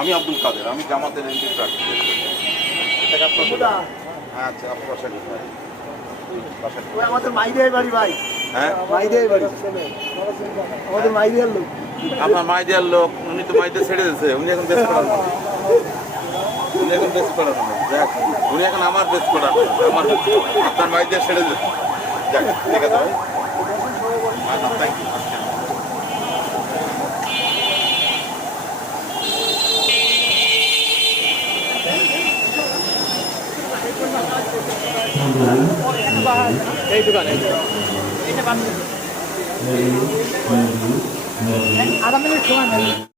আমি আব্দুল কাদের, আমি জামাতের এমপি প্রার্থী। আচ্ছা, আপনার বাসা কোথায়? আমাদের মাইদিয়ার বাড়ি ভাই। হ্যাঁ, মাইদিয়ার বাড়ি, আমাদের মাইদিয়ার লোক। আপনার মাইদিয়ার লোক, উনি তো মাইদিয়া ছেড়ে দিয়েছে, উনি এখন বেশ করানো, উনি এখন বেশ করানো, উনি এখন আমার বেশ করানো, আমার আপনার মাইদিয়া ছেড়ে দিয়েছে। যাক, ঠিক আছে ভাই, থ্যাংক ইউ। এই দোকানে আধা মিনিট সময় নেই।